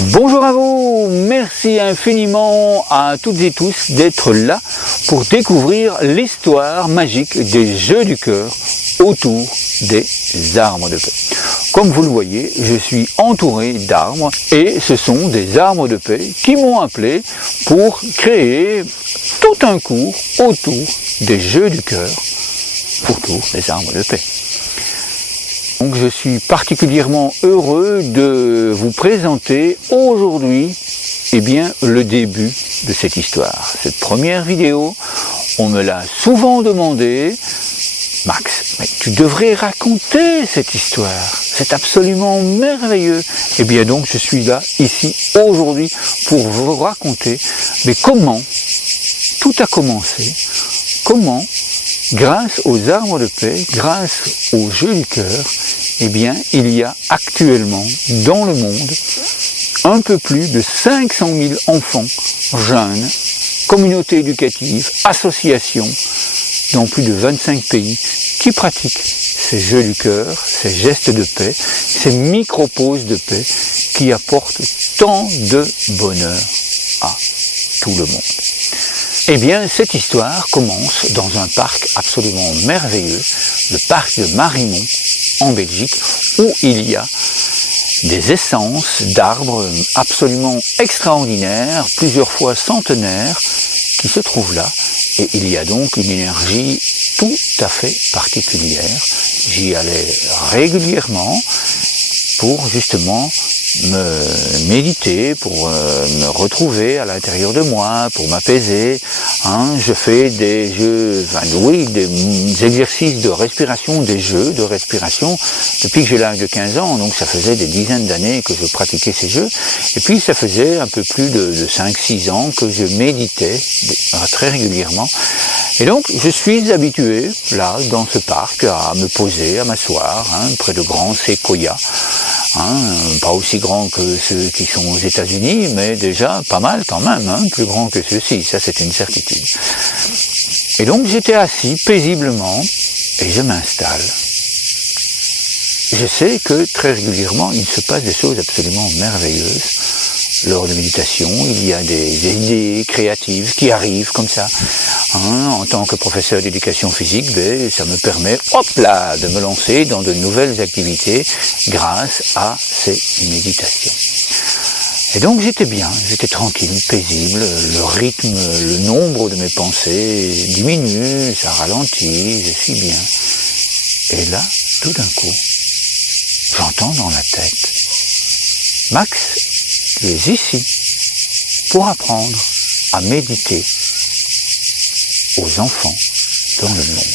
Bonjour à vous, merci infiniment à toutes et tous d'être là pour découvrir l'histoire magique des jeux du cœur autour des arbres de paix. Comme vous le voyez, je suis entouré d'arbres et ce sont des arbres de paix qui m'ont appelé pour créer tout un cours autour des jeux du cœur autour des arbres de paix. Donc je suis particulièrement heureux de vous présenter aujourd'hui le début de cette histoire. Cette première vidéo, on me l'a souvent demandé. Max, mais tu devrais raconter cette histoire, c'est absolument merveilleux. Et bien donc je suis là, ici, aujourd'hui, pour vous raconter comment tout a commencé, comment, grâce aux arbres de paix, grâce aux jeux du cœur, il y a actuellement dans le monde un peu plus de 500 000 enfants, jeunes, communautés éducatives, associations, dans plus de 25 pays, qui pratiquent ces jeux du cœur, ces gestes de paix, ces micro-pauses de paix, qui apportent tant de bonheur à tout le monde. Cette histoire commence dans un parc absolument merveilleux, le parc de Marimont, en Belgique, où il y a des essences d'arbres absolument extraordinaires, plusieurs fois centenaires, qui se trouvent là. Et il y a donc une énergie tout à fait particulière. J'y allais régulièrement pour justement me méditer, pour me retrouver à l'intérieur de moi, pour m'apaiser. Je fais des exercices de respiration, des jeux de respiration depuis que j'ai l'âge de 15 ans, donc ça faisait des dizaines d'années que je pratiquais ces jeux, et puis ça faisait un peu plus de 5-6 ans que je méditais très régulièrement. Et donc je suis habitué, là, dans ce parc, à me poser, à m'asseoir, près de grands séquoias, pas aussi grands que ceux qui sont aux États-Unis, mais déjà pas mal quand même, plus grands que ceux-ci, ça c'est une certitude. Et donc j'étais assis paisiblement et je m'installe. Je sais que très régulièrement il se passe des choses absolument merveilleuses. Lors de méditation, il y a des idées créatives qui arrivent comme ça. En tant que professeur d'éducation physique, ça me permet, de me lancer dans de nouvelles activités grâce à ces méditations. Et donc j'étais bien, j'étais tranquille, paisible, le rythme, le nombre de mes pensées diminue, ça ralentit, je suis bien. Et là, tout d'un coup, j'entends dans la tête, Max, tu es ici pour apprendre à méditer aux enfants dans le monde.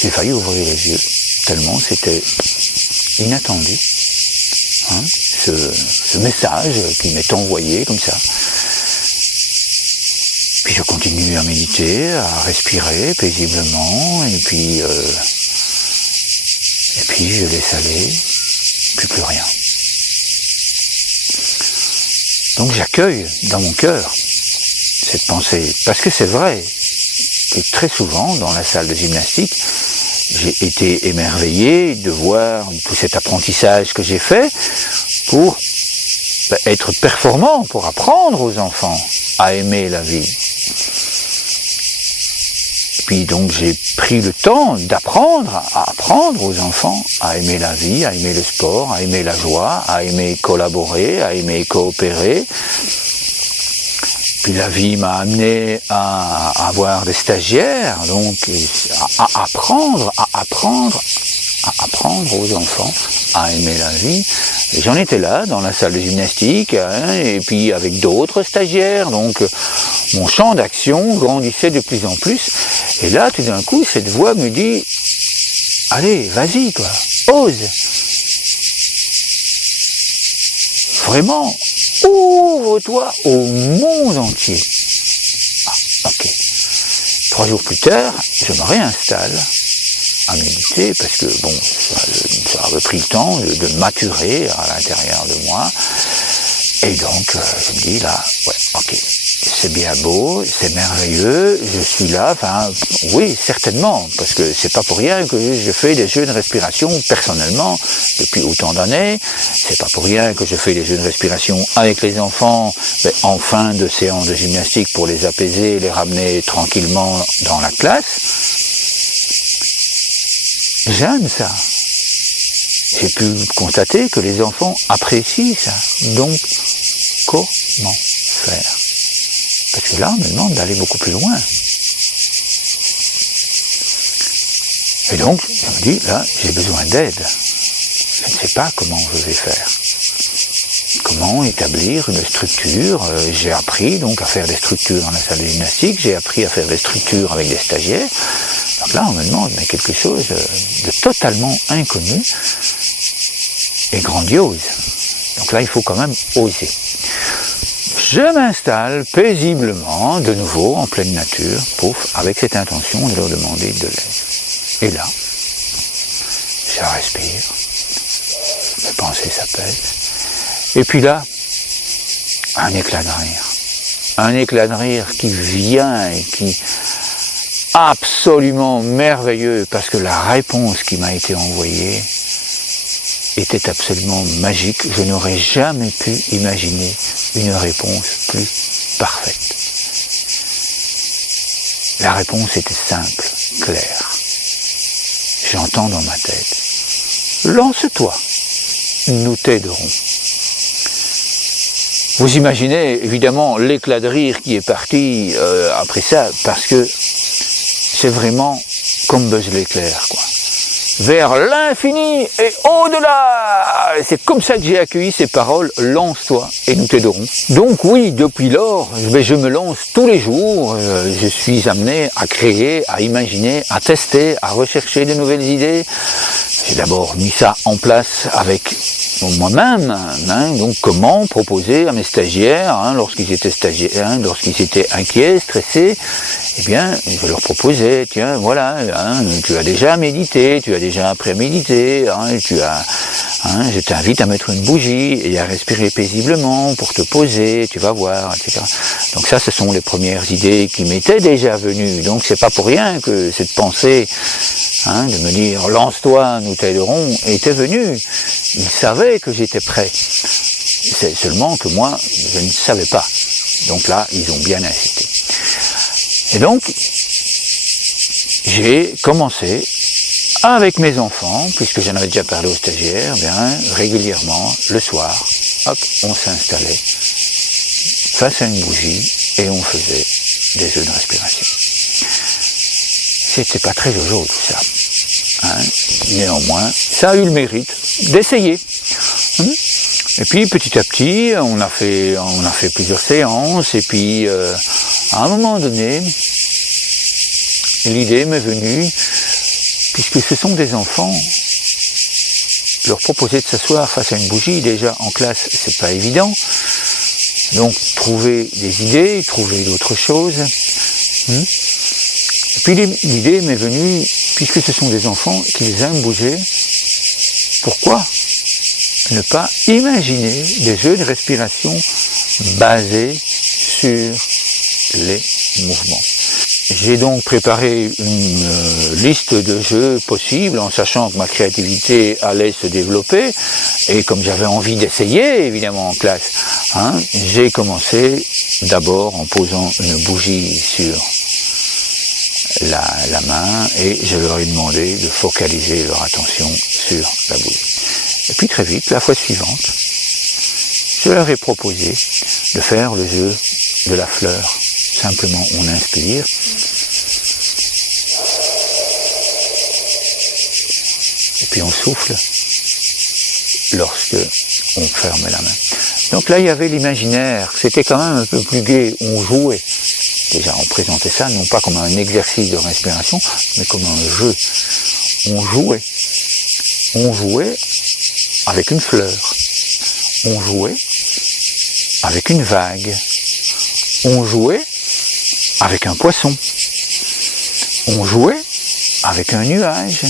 J'ai failli ouvrir les yeux, tellement c'était inattendu. Ce message qui m'est envoyé comme ça. Puis je continue à méditer, à respirer paisiblement, et puis je laisse aller, plus rien. Donc j'accueille dans mon cœur cette pensée, parce que c'est vrai que très souvent dans la salle de gymnastique, j'ai été émerveillé de voir tout cet apprentissage que j'ai fait pour être performant, pour apprendre aux enfants à aimer la vie. Puis donc j'ai pris le temps d'apprendre, à apprendre aux enfants à aimer la vie, à aimer le sport, à aimer la joie, à aimer collaborer, à aimer coopérer. Puis la vie m'a amené à avoir des stagiaires, donc à apprendre aux enfants à aimer la vie. Et j'en étais là, dans la salle de gymnastique, et puis avec d'autres stagiaires, donc mon champ d'action grandissait de plus en plus. Et là, tout d'un coup, cette voix me dit « Allez, vas-y, quoi, ose ! Vraiment, ouvre-toi au monde entier. » Ok. 3 jours plus tard, je me réinstalle à méditer parce que ça avait pris le temps de maturer à l'intérieur de moi. Et donc, je me dis là, ok, c'est bien beau, c'est merveilleux, je suis là, oui, certainement, parce que c'est pas pour rien que je fais des jeux de respiration personnellement depuis autant d'années. C'est pas pour rien que je fais des jeux de respiration avec les enfants, mais en fin de séance de gymnastique pour les apaiser, les ramener tranquillement dans la classe. J'aime ça. J'ai pu constater que les enfants apprécient ça. Donc, comment faire? Parce que là, on me demande d'aller beaucoup plus loin. Et donc, je me dis, là, j'ai besoin d'aide. Je ne sais pas comment je vais faire. Comment établir une structure. J'ai appris donc à faire des structures dans la salle de gymnastique, j'ai appris à faire des structures avec des stagiaires. Donc là, on me demande mais quelque chose de totalement inconnu et grandiose. Donc là, il faut quand même oser. Je m'installe paisiblement de nouveau en pleine nature, avec cette intention de leur demander de l'aide. Et là, je respire, mes pensées s'apaisent, et puis là, un éclat de rire. Un éclat de rire qui vient et qui est absolument merveilleux, parce que la réponse qui m'a été envoyée était absolument magique. Je n'aurais jamais pu imaginer une réponse plus parfaite. La réponse était simple, claire. J'entends dans ma tête, lance-toi, nous t'aiderons. Vous imaginez évidemment l'éclat de rire qui est parti après ça, parce que c'est vraiment comme Buzz l'éclair, quoi. Vers l'infini et au-delà. C'est comme ça que j'ai accueilli ces paroles, lance-toi et nous t'aiderons. Donc oui, depuis lors, je me lance tous les jours, je suis amené à créer, à imaginer, à tester, à rechercher de nouvelles idées. J'ai d'abord mis ça en place avec moi-même, donc comment proposer à mes stagiaires, lorsqu'ils étaient stagiaires, lorsqu'ils étaient inquiets, stressés, eh bien, je leur proposais, tiens, voilà, tu as déjà médité, tu as déjà appris à méditer, je t'invite à mettre une bougie et à respirer paisiblement pour te poser, tu vas voir, etc. Donc ça, ce sont les premières idées qui m'étaient déjà venues. Donc c'est pas pour rien que cette pensée, de me dire, lance-toi, nous t'aiderons, était venue. Ils savaient que j'étais prêt. C'est seulement que moi, je ne savais pas. Donc là, ils ont bien insisté. Et donc, j'ai commencé avec mes enfants, puisque j'en avais déjà parlé aux stagiaires, régulièrement, le soir, hop, on s'installait face à une bougie et on faisait des jeux de respiration. C'était pas très jojo tout ça. Néanmoins, ça a eu le mérite d'essayer. Et puis petit à petit, on a fait plusieurs séances, et puis à un moment donné, l'idée m'est venue, puisque ce sont des enfants, leur proposer de s'asseoir face à une bougie, déjà en classe, c'est pas évident. Donc trouver des idées, trouver d'autres choses. Et puis l'idée m'est venue, puisque ce sont des enfants qu'ils aiment bouger, pourquoi ne pas imaginer des jeux de respiration basés sur les mouvements. J'ai donc préparé une liste de jeux possibles en sachant que ma créativité allait se développer et comme j'avais envie d'essayer évidemment en classe, j'ai commencé d'abord en posant une bougie sur la main et je leur ai demandé de focaliser leur attention sur la bougie. Et puis très vite, la fois suivante, je leur ai proposé de faire le jeu de la fleur. Simplement, on inspire. Et puis on souffle lorsque on ferme la main. Donc là, il y avait l'imaginaire. C'était quand même un peu plus gai. On jouait. Déjà, on présentait ça non pas comme un exercice de respiration, mais comme un jeu. On jouait. On jouait avec une fleur. On jouait avec une vague. On jouait avec un poisson. On jouait avec un nuage.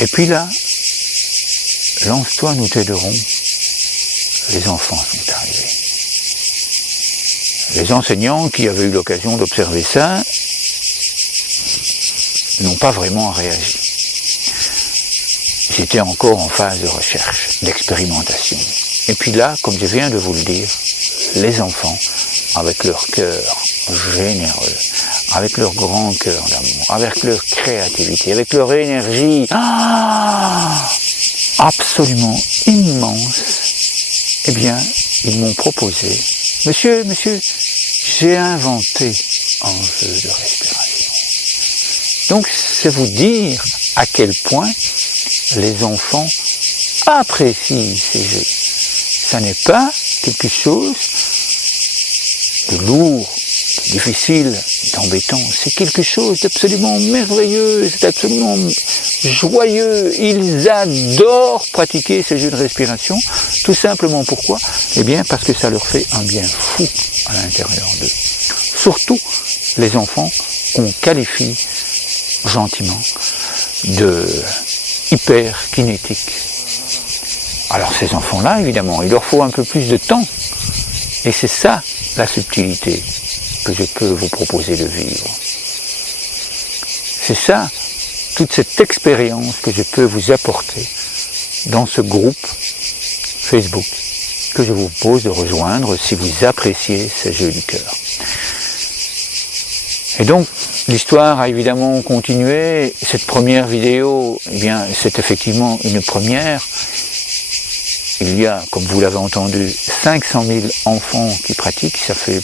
Et puis là, lance-toi, nous t'aiderons. Les enfants sont arrivés. Les enseignants qui avaient eu l'occasion d'observer ça n'ont pas vraiment réagi. ils étaient encore en phase de recherche, d'expérimentation. Et puis là, comme je viens de vous le dire, les enfants, avec leur cœur généreux, avec leur grand cœur d'amour, avec leur créativité, avec leur énergie absolument immense, eh bien, ils m'ont proposé, monsieur, j'ai inventé un jeu de respiration. Donc, c'est vous dire à quel point les enfants apprécient ces jeux. Ça n'est pas quelque chose de lourd, de difficile, d'embêtant. C'est quelque chose d'absolument merveilleux, c'est absolument joyeux. Ils adorent pratiquer ces jeux de respiration. Tout simplement pourquoi ? Eh bien, parce que ça leur fait un bien fou à l'intérieur d'eux. Surtout les enfants qu'on qualifie gentiment de hyperkinétiques. Alors ces enfants-là, évidemment, il leur faut un peu plus de temps. Et c'est ça la subtilité que je peux vous proposer de vivre. C'est ça, toute cette expérience que je peux vous apporter dans ce groupe Facebook que je vous propose de rejoindre si vous appréciez ces jeux du cœur. Et donc, l'histoire a évidemment continué. Cette première vidéo, eh bien, c'est effectivement une première. Il y a, comme vous l'avez entendu, 500 000 enfants qui pratiquent. Ça fait un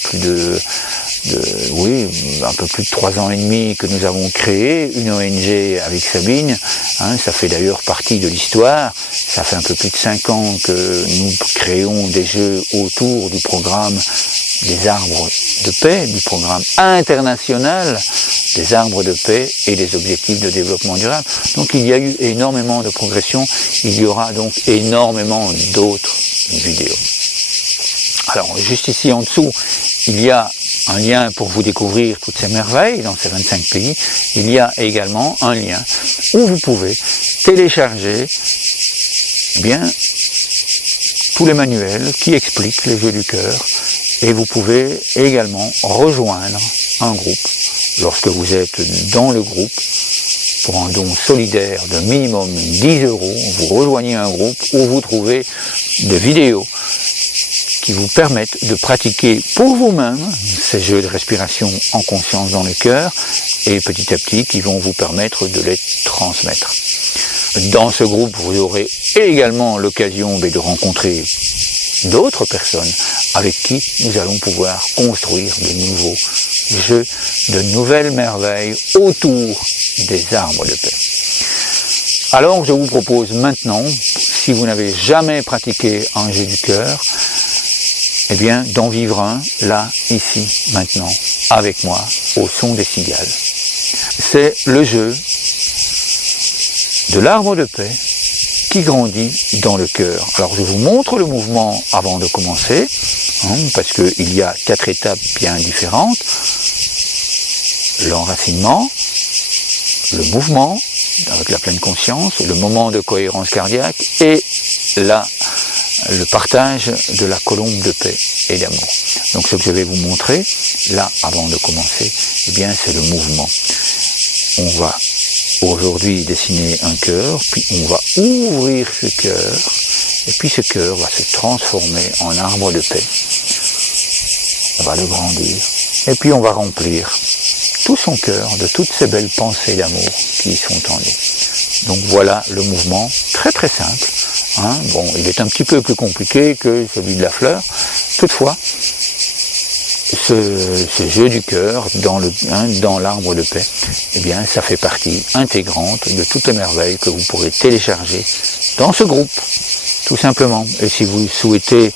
peu plus de 3 ans et demi que nous avons créé une ONG avec Sabine. Ça fait d'ailleurs partie de l'histoire. Ça fait un peu plus de 5 ans que nous créons des jeux autour du programme des arbres de paix, du programme international des arbres de paix et des objectifs de développement durable. Donc il y a eu énormément de progression, il y aura donc énormément d'autres vidéos. Alors juste ici en dessous, il y a un lien pour vous découvrir toutes ces merveilles dans ces 25 pays. Il y a également un lien où vous pouvez télécharger tous les manuels qui expliquent les jeux du cœur. Et vous pouvez également rejoindre un groupe, lorsque vous êtes dans le groupe, pour un don solidaire de minimum 10 €, vous rejoignez un groupe où vous trouvez des vidéos qui vous permettent de pratiquer pour vous-même ces jeux de respiration en conscience dans le cœur et petit à petit qui vont vous permettre de les transmettre. Dans ce groupe, vous aurez également l'occasion de rencontrer d'autres personnes avec qui nous allons pouvoir construire de nouveaux jeux, de nouvelles merveilles autour des arbres de paix. Alors je vous propose maintenant, si vous n'avez jamais pratiqué un jeu du cœur, eh bien d'en vivre un, là, ici, maintenant, avec moi, au son des cigales. C'est le jeu de l'arbre de paix qui grandit dans le cœur. Alors je vous montre le mouvement avant de commencer, parce qu'il y a 4 étapes bien différentes. L'enracinement, le mouvement, avec la pleine conscience, le moment de cohérence cardiaque et le partage de la colombe de paix et d'amour. Donc ce que je vais vous montrer, là, avant de commencer, eh bien c'est le mouvement. On va aujourd'hui dessiner un cœur, puis on va ouvrir ce cœur, et puis ce cœur va se transformer en arbre de paix. On va le grandir, et puis on va remplir tout son cœur de toutes ces belles pensées d'amour qui sont en nous. Donc voilà le mouvement, très très simple. Bon, il est un petit peu plus compliqué que celui de la fleur. Toutefois, ce jeu du cœur dans l'arbre de paix, eh bien, ça fait partie intégrante de toutes les merveilles que vous pourrez télécharger dans ce groupe, tout simplement. Et si vous souhaitez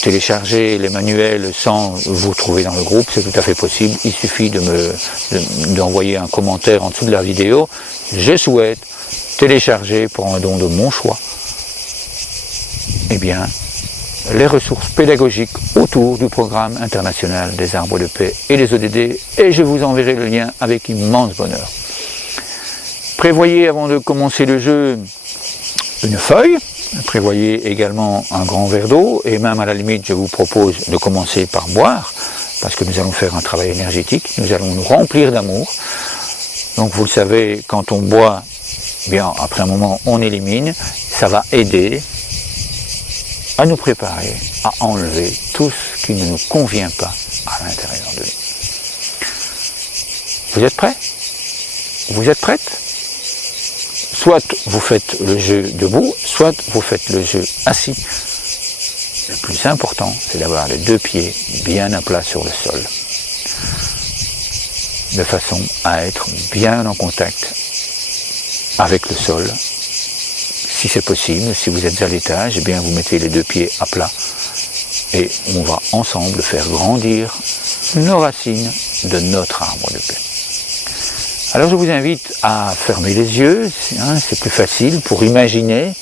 télécharger les manuels sans vous trouver dans le groupe, c'est tout à fait possible. Il suffit d'envoyer un commentaire en dessous de la vidéo. Je souhaite télécharger pour un don de mon choix, eh bien, les ressources pédagogiques autour du programme international des arbres de paix et les ODD, et je vous enverrai le lien avec immense bonheur. Prévoyez avant de commencer le jeu une feuille, prévoyez également un grand verre d'eau, et même à la limite je vous propose de commencer par boire, parce que nous allons faire un travail énergétique, nous allons nous remplir d'amour. Donc vous le savez, quand on boit, bien après un moment on élimine, ça va aider à nous préparer, à enlever tout ce qui ne nous convient pas à l'intérieur de nous. Vous êtes prêts? Vous êtes prêtes? Soit vous faites le jeu debout, soit vous faites le jeu assis. Le plus important, c'est d'avoir les deux pieds bien à plat sur le sol, de façon à être bien en contact avec le sol. Si c'est possible, si vous êtes à l'étage, eh bien vous mettez les deux pieds à plat et on va ensemble faire grandir nos racines de notre arbre de paix. Alors je vous invite à fermer les yeux, c'est plus facile pour imaginer,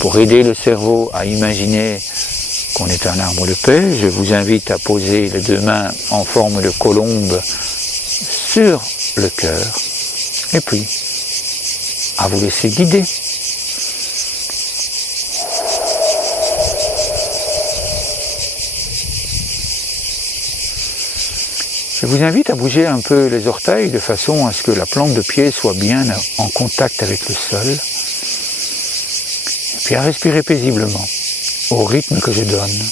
pour aider le cerveau à imaginer qu'on est un arbre de paix. Je vous invite à poser les deux mains en forme de colombe sur le cœur et puis à vous laisser guider. Je vous invite à bouger un peu les orteils de façon à ce que la plante de pied soit bien en contact avec le sol. Et puis à respirer paisiblement, au rythme que je donne.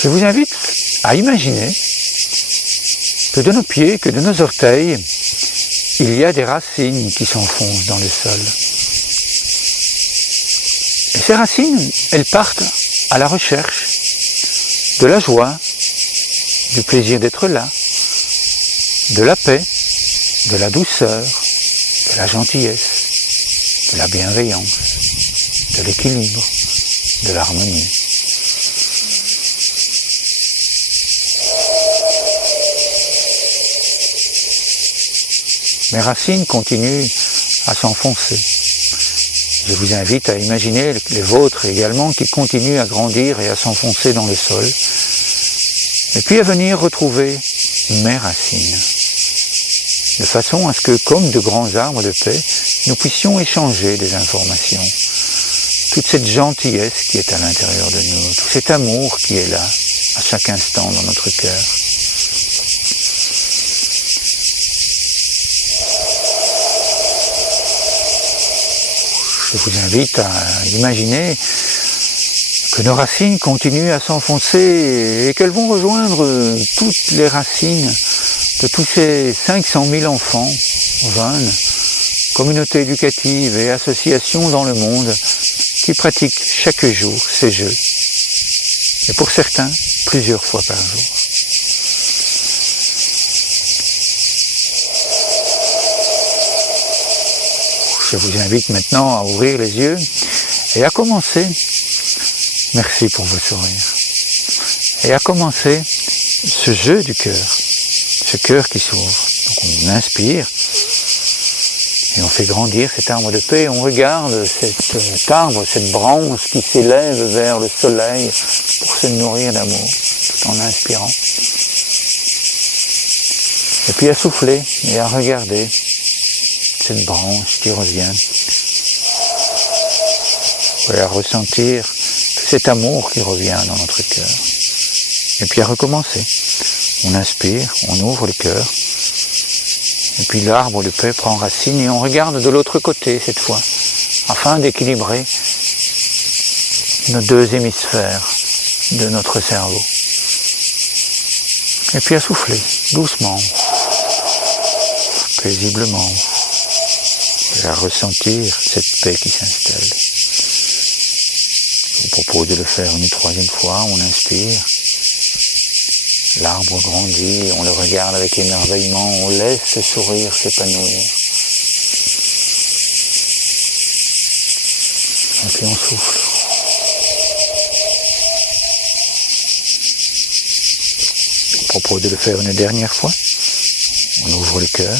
Je vous invite à imaginer que de nos pieds, que de nos orteils, il y a des racines qui s'enfoncent dans le sol. Et ces racines, elles partent à la recherche de la joie, du plaisir d'être là, de la paix, de la douceur, de la gentillesse, de la bienveillance, de l'équilibre, de l'harmonie. Mes racines continuent à s'enfoncer. Je vous invite à imaginer les vôtres également qui continuent à grandir et à s'enfoncer dans le sol. Et puis à venir retrouver mes racines. De façon à ce que, comme de grands arbres de paix, nous puissions échanger des informations. Toute cette gentillesse qui est à l'intérieur de nous, tout cet amour qui est là, à chaque instant dans notre cœur. Je vous invite à imaginer que nos racines continuent à s'enfoncer et qu'elles vont rejoindre toutes les racines de tous ces 500 000 enfants, jeunes, communautés éducatives et associations dans le monde qui pratiquent chaque jour ces jeux. Et pour certains, plusieurs fois par jour. Je vous invite maintenant à ouvrir les yeux et à commencer, merci pour vos sourires, et à commencer ce jeu du cœur, ce cœur qui s'ouvre. Donc on inspire et on fait grandir cet arbre de paix, on regarde cet arbre, cette branche qui s'élève vers le soleil pour se nourrir d'amour, tout en inspirant. Et puis à souffler et à regarder cette branche qui revient, et à ressentir cet amour qui revient dans notre cœur. Et puis à recommencer. On inspire, on ouvre le cœur, et puis l'arbre de paix prend racine et on regarde de l'autre côté cette fois, afin d'équilibrer nos deux hémisphères de notre cerveau. Et puis à souffler, doucement, paisiblement, et à ressentir cette paix qui s'installe. Je vous propose de le faire une troisième fois. On inspire, l'arbre grandit, on le regarde avec émerveillement, on laisse ce sourire s'épanouir. Et puis on souffle. Je vous propose de le faire une dernière fois. On ouvre le cœur.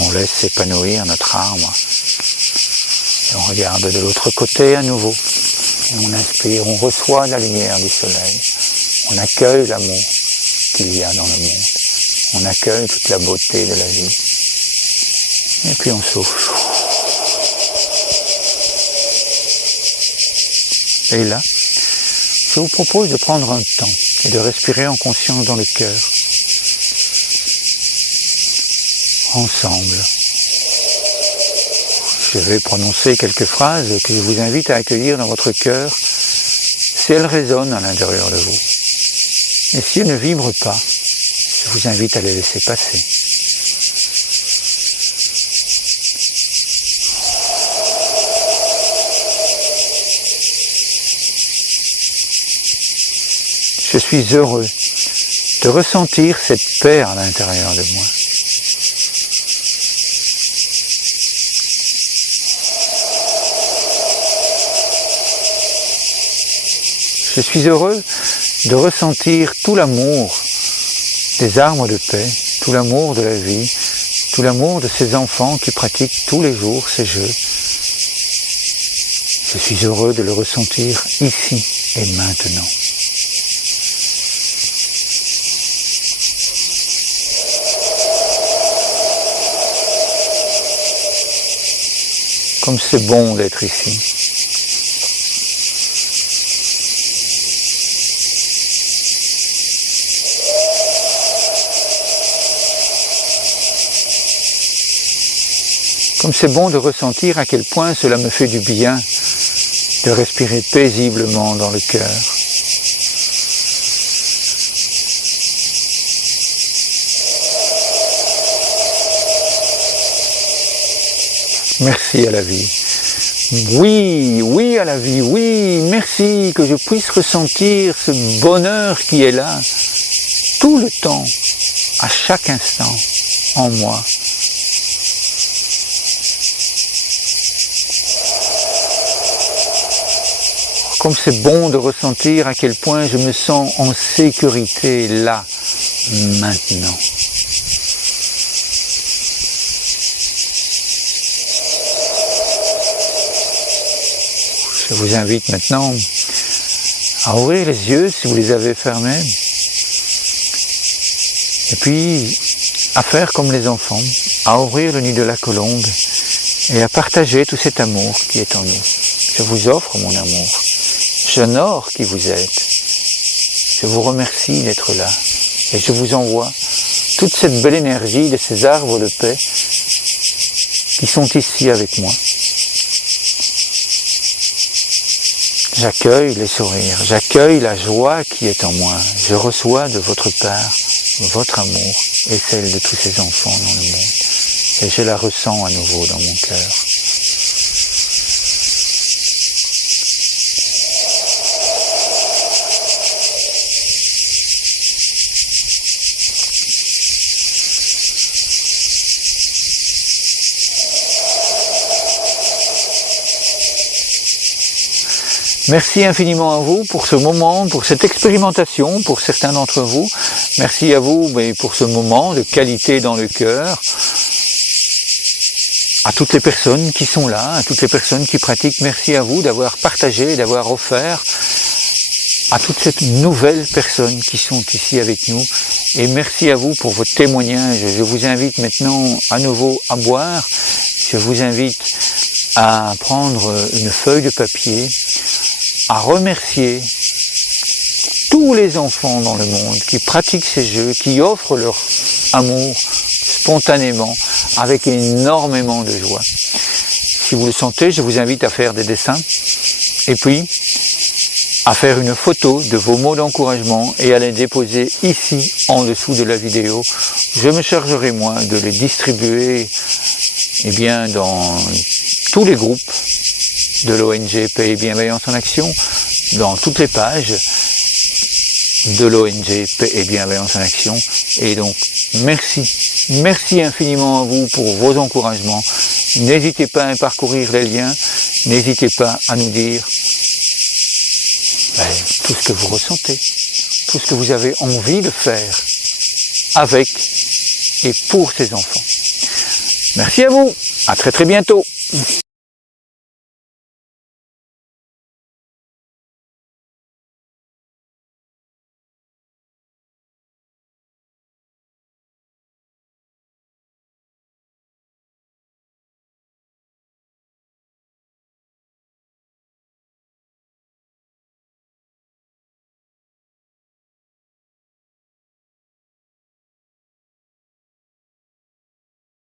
On laisse s'épanouir notre arbre. Et on regarde de l'autre côté à nouveau. Et on inspire, on reçoit la lumière du soleil. On accueille l'amour qu'il y a dans le monde. On accueille toute la beauté de la vie. Et puis on souffle. Et là, je vous propose de prendre un temps et de respirer en conscience dans le cœur. Ensemble. Je vais prononcer quelques phrases que je vous invite à accueillir dans votre cœur si elles résonnent à l'intérieur de vous. Et si elles ne vibrent pas, je vous invite à les laisser passer. Je suis heureux de ressentir cette paix à l'intérieur de moi. Je suis heureux de ressentir tout l'amour des arbres de paix, tout l'amour de la vie, tout l'amour de ces enfants qui pratiquent tous les jours ces jeux. Je suis heureux de le ressentir ici et maintenant. Comme c'est bon d'être ici. Comme c'est bon de ressentir à quel point cela me fait du bien de respirer paisiblement dans le cœur. Merci à la vie. Oui, oui à la vie, oui, merci que je puisse ressentir ce bonheur qui est là, tout le temps, à chaque instant, en moi. Comme c'est bon de ressentir à quel point je me sens en sécurité là, maintenant. Je vous invite maintenant à ouvrir les yeux si vous les avez fermés. Et puis à faire comme les enfants, à ouvrir le nid de la colombe et à partager tout cet amour qui est en nous. Je vous offre mon amour. J'honore qui vous êtes. Je vous remercie d'être là. Et je vous envoie toute cette belle énergie de ces arbres de paix qui sont ici avec moi. J'accueille les sourires, j'accueille la joie qui est en moi. Je reçois de votre part votre amour et celle de tous ces enfants dans le monde. Et je la ressens à nouveau dans mon cœur. Merci infiniment à vous pour ce moment, pour cette expérimentation, pour certains d'entre vous. Merci à vous pour ce moment de qualité dans le cœur. À toutes les personnes qui sont là, à toutes les personnes qui pratiquent, merci à vous d'avoir partagé, d'avoir offert à toutes ces nouvelles personnes qui sont ici avec nous. Et merci à vous pour votre témoignage. Je vous invite maintenant à nouveau à boire. Je vous invite à prendre une feuille de papier, à remercier tous les enfants dans le monde qui pratiquent ces jeux, qui offrent leur amour spontanément, avec énormément de joie. Si vous le sentez, je vous invite à faire des dessins, et puis à faire une photo de vos mots d'encouragement et à les déposer ici, en dessous de la vidéo. Je me chargerai, moi, de les distribuer dans tous les groupes de l'ONG Paix et Bienveillance en Action, dans toutes les pages de l'ONG Paix et Bienveillance en Action. Et donc, merci infiniment à vous pour vos encouragements. N'hésitez pas à parcourir les liens, n'hésitez pas à nous dire tout ce que vous ressentez, tout ce que vous avez envie de faire avec et pour ces enfants. Merci à vous, à très bientôt.